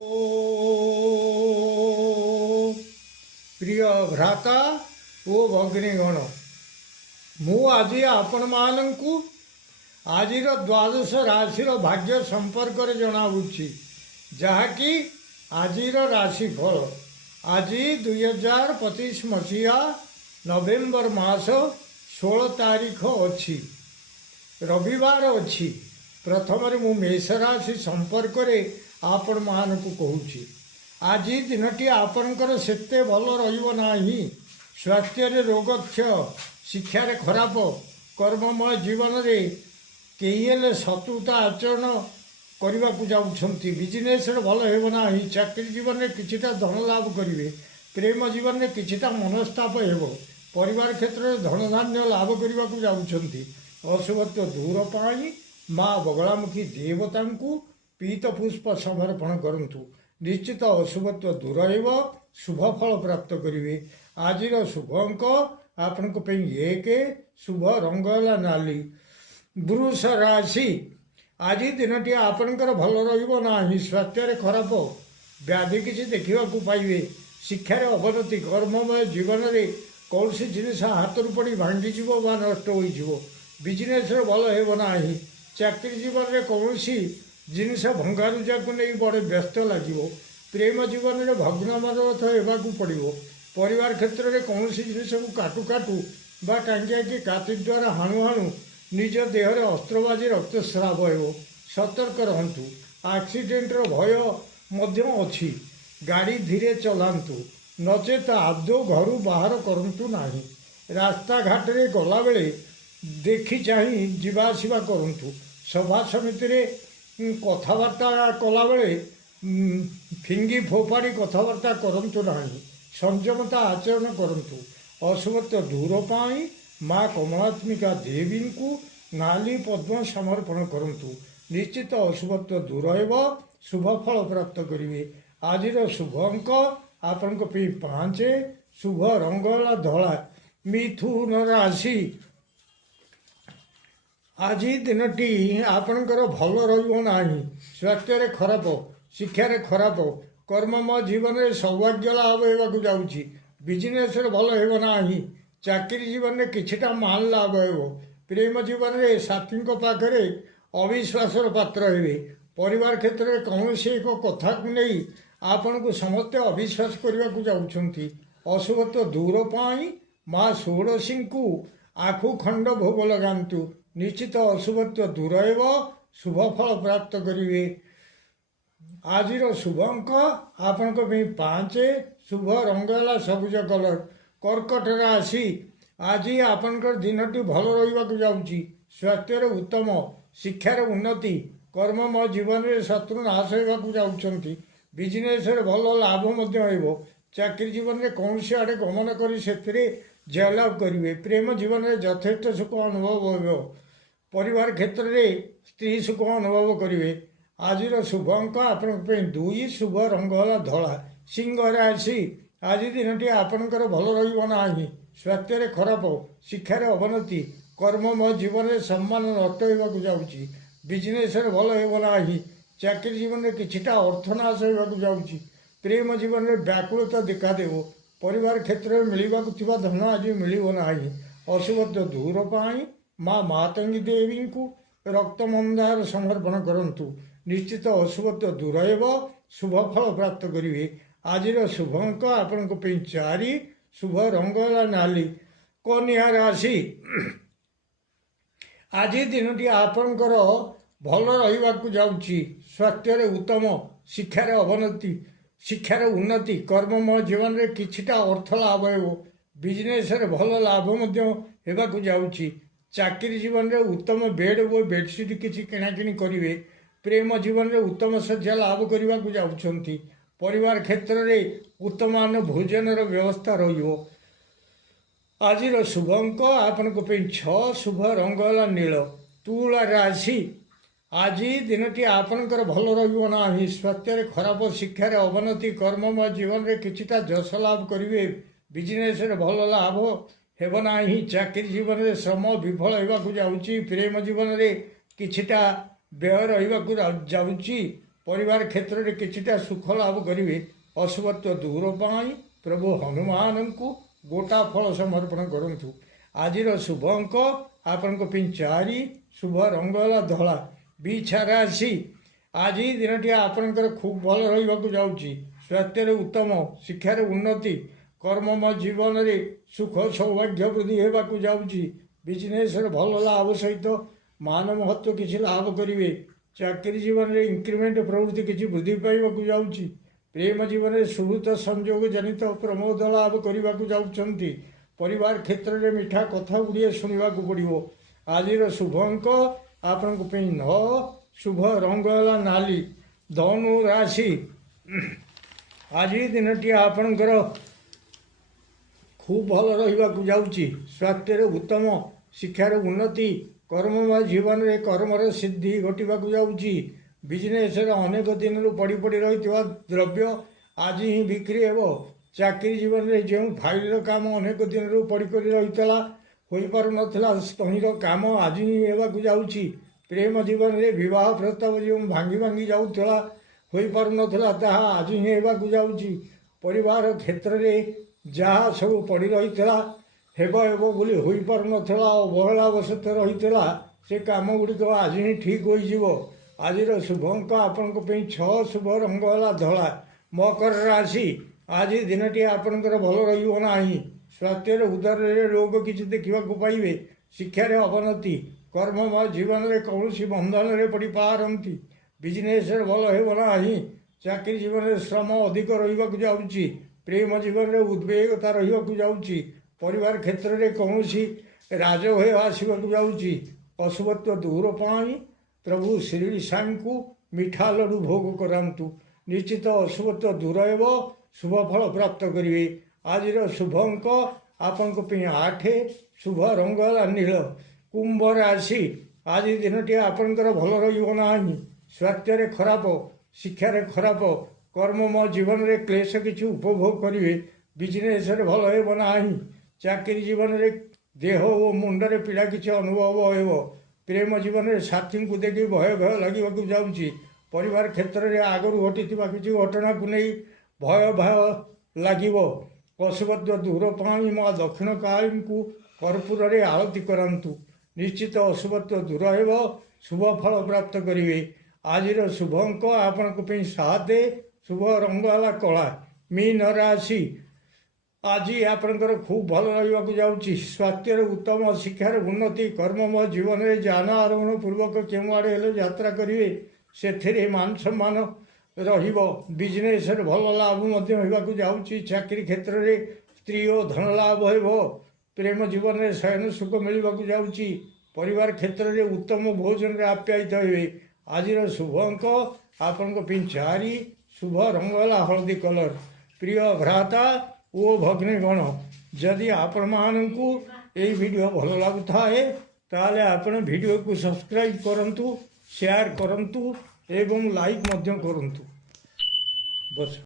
ओ प्रिय भ्राता ओ भगिनीगण मु आज आपण मानू आज द्वादश राशि भाग्य संपर्क में जनावुची जहाँकि आज राशिफल आज 2025 मसीहा नवेम्बर मास 16 तारीख अच्छी रविवार अच्छी प्रथम मु मेष राशि संपर्क में आपण मानकु कहूँ आज दिनटी आपणकर सेते भल रहा स्वास्थ्य रोगक्षय शिक्षार खराब कर्ममय जीवन में कई शत्रुता आचरण करने को जाऊँगी बिजनेस भल होना चाकरी जीवन में किछिटा धन लाभ करेंगे प्रेम जीवन में किछिटा मनस्ताप हो परिवार क्षेत्र में धन धान्य लाभ करने को जाऊँगी अशुभत्व दूर पाई माँ बगलामुखी देवता पीत पुष्प समर्पण करंतु निश्चित अशुभत्व दूर हो शुभ फल प्राप्त करेंगे आज शुभ अंक आपण एक शुभ रंग है नाली वृष राशि आज दिनटी आपणकर भल रहा स्वास्थ्य खराब व्याधि किसी देखा पाइबे शिक्षार अवनति कर्ममय जीवन में कौन सी जिनिस हाथ पड़ भांगी बा नष्ट हो बिजनेस भल होना चाकरी जीवन में कौन सी जिनिस भंगारुजा को नहीं बड़े व्यस्त लगे प्रेम जीवन में भग्न मनोरथ होगा पड़ो परिवार क्षेत्र में कौन सी जिनिस को काटू काटू बा टांगिया कि काति द्वारा हाणु हाणु निज देहरे अस्त्रबाजी रक्तस्राव हो सतर्क रहतु आक्सीडेंटर भय अच्छी गाड़ी धीरे चलांतु नचेत आदौ घर बाहर करूँ ना रास्ता घाट रे गला बेले देखी चाह जावासवा करूँ सभा समिति कथबार्ता कला बेले फिंगी फोपाड़ी कथबार्ता करूँ ना संयमता आचरण करूँ अशुभत्व दूर पाई माँ कमलात्मिका देवी को नाली पद्म समर्पण करूँ निश्चित अशुभत्व दूर हो शुभ फल प्राप्त करेंगे आज शुभ अंक आपण 5 शुभ रंग धला मिथुन राशि आज दिनटी आपणकर भल रहा स्वास्थ्य खराब शिक्षार खराब कर्ममय जीवन में सौभाग्य लाभ होगा जाऊँगी बिजनेस भल होना चाकरी जीवन में किछिटा माल लाभ हो प्रेम जीवन में साथी पाखे अविश्वास पात्र हे परिवार क्षेत्र में कौन से एक कथा को नहीं आपण को समस्ते अविश्वास करने को जाऊँगी अशुभत्व दूर पाई माँ षोड़शी को आखु खंड भोग लगातु निश्चित अशुभत्व दूर हो शुभ फल प्राप्त करेंगे आज शुभ अंक आपण 5 शुभ रंग है सबुज कलर कर्कट राशि आज आपणकर दिनटी भल रहा जाऊँगी स्वास्थ्य उत्तम शिक्षार उन्नति कर्ममय जीवन में शत्रु नाश होगा जाऊँगी बिजनेस भल लाभ हो चाकरी जीवन में कौन सी आड़े गमन कर जयलाभ करेंगे प्रेम जीवन में यथेष्ट सुख अनुभव हो परिवार क्षेत्र में स्त्री सुख अनुभव करेंगे आज शुभ अंक आपण 2 शुभ रंग है धला सिंह राशि आज दिनटी आपणकर भल रहा स्वास्थ्य खराब शिक्षार अवनति कर्ममय जीवन में सम्मान नष्ट होगा जाऊँगी बिजनेस भल होना चाकरी जीवन में किछिटा अर्थनाश होगा जाऊँगी प्रेम जीवन में व्याकुलता देखादेव परिवार क्षेत्र में मिलवा धन आज मिलना अशुभत्व दूर पाई माँ मातंगी देवी को रक्तमंदार समर्पण करंतु निश्चित अशुभत्व दूर हो शुभ फल प्राप्त करेंगे आज शुभ अंक आपण 4 शुभ रंग है नाली कन्या राशि आज दिनटी आपणकर भल रहा जाऊँगी स्वास्थ्य उत्तम शिक्षार अवनति शिक्षार उन्नति कर्ममय जीवन में किछिटा अर्थ लाभ हो बिजनेस भल लाभ होगा जाऊँगी चाकरी जीवन में उत्तम बेड और बेडसीट किसी किणाकिणी करेंगे प्रेम जीवन में उत्तम शଯ୍ୟା लाभ करने को जाऊँगी परिवार क्षेत्र में उत्तम भोजन व्यवस्था रही आज शुभ अंक आपण 6 शुभ रंग है नील तुला राशि आज दिनटी आपणकर भल रहा स्वास्थ्य खराब शिक्षार अवनति कर्ममय जीवन में किछिटा जश लाभ करेंगे बिजनेस भल लाभ होना चाकरी जीवन में श्रम विफल होगा जाऊँगी प्रेम जीवन में किछिटा व्यय रहा जाऊँगी परिवार क्षेत्र में किछिटा सुख लाभ करेंगे अशुभत्व दूर पाई प्रभु हनुमान को गोटा फल समर्पण करूँ। आज शुभ अंक आपण 4 शुभ रंग है धला बिछा राशि आज दिन आपणकर खूब भल रही जाऊँगी। स्वास्थ्य उत्तम शिक्षार उन्नति कर्ममय जीवन में सुख सौभाग्य वृद्धि होगा जाऊँगी। बिजनेस भल लाभ सहित मान महत्व किसी लाभ करेंगे। चाकरी जीवन में इंक्रीमेंट प्रवृत्ति किसी वृद्धि पाइबा जाऊँगी। प्रेम जीवन में सुहृत संयोग जनित प्रमोद लाभ करने जाऊँगी। परिवार क्षेत्र में मीठा कथा गुड़िए शुणा पड़ो। आज शुभ अंक आपण 9 शुभ रंग है नाली धनु राशि आज दिन आपणकर खूब भल रही जाऊँगी। स्वास्थ्य उत्तम शिक्षार उन्नति कर्ममय जीवन में कर्मर सिद्धि घटवा जाऊँगी। बिजनेस अनेक दिन पड़ी पड़ी रही द्रव्य आज ही बिक्री हो। चाकरी जीवन में जो फाइल काम अनेक दिन पड़ी रही हो पार नाला तहीर काम आज ही होगा जाऊँगी। प्रेम जीवन में विवाह प्रस्ताव जो भांगी भांगी जाऊला हो पार नाला ताहा आज ही होगा जाऊँगी। परिवार क्षेत्र में जहाँ सब पड़ी रही हेब बोली हो पार नाला अवहेलावशत रही से कम गुड़िक आज ही ठीक हो। आज शुभ अंक आपण 6 शुभ रंग है धला मकर राशि आज दिन टी आपणकर भल रहा। स्वास्थ्य उदर रोग किसी देखा पाइबे। शिक्षार अवनति कर्ममय जीवन में कौन बंधन में पड़ पारती। बिजनेस भल होना। चाकरी जीवन में श्रम अधिक रहा जाऊँगी। प्रेम जीवन में उद्वेगता रहा जाऊँगी। परिवार क्षेत्र में कौन राजभय आसवाक जाऊँगी। अशुभत्व दूर पाई प्रभु शिरडी साई को मीठा लड्डू भोग करातु। निश्चित अशुभत्व दूर हो शुभ फल प्राप्त करेंगे। आज शुभ अंक आपण 8 शुभ रंग है नील कुंभ राशि आज दिन टी आपणकर भल रहा। स्वास्थ्य खराब शिक्षार खराब कर्ममय जीवन में क्लेश किसी उपभोग करेंगे। बिजनेस भल होना। चाकरी जीवन में देह और मुंडे पीड़ा किसी अनुभव हो। प्रेम जीवन में साथी को देखिए भय भय लगे जाऊँगी। परिवार क्षेत्र में आगु घटी किसी घटना को नहीं भय भय लगे। अशुभत्व दूर पाई माँ दक्षिण काली को कर्पूर आरती करातु। निश्चित अशुभत्व दूर हो शुभ फल प्राप्त करेंगे। आज शुभ अंक आपण 7 शुभ रंग है कला मीन राशि आज आपणकर खूब भल रही जाऊँगी। स्वास्थ्य उत्तम शिक्षार उन्नति कर्ममय जीवन में जान आरोहण पूर्वक केउ आड़े यात्रा करेंगे से मान सम्मान बिजनेस भल लाभ होगा जाऊँगी। चाकरी क्षेत्र में स्त्री और धन लाभ हो। प्रेम जीवन में शयन सुख मिलवा जाऊँगी। परिवार क्षेत्र में उत्तम भोजन में आप्यायित हुए। आज शुभ अंक आपण 4 शुभ रंग है हलदी कलर प्रिय भ्राता ओ भग्नीगण जदि आपण मानू ये वीडियो भल लगुता है ताले आपण वीडियो को सब्सक्राइब करंतु शेयर करंतु एवं लाइक करंतु बस।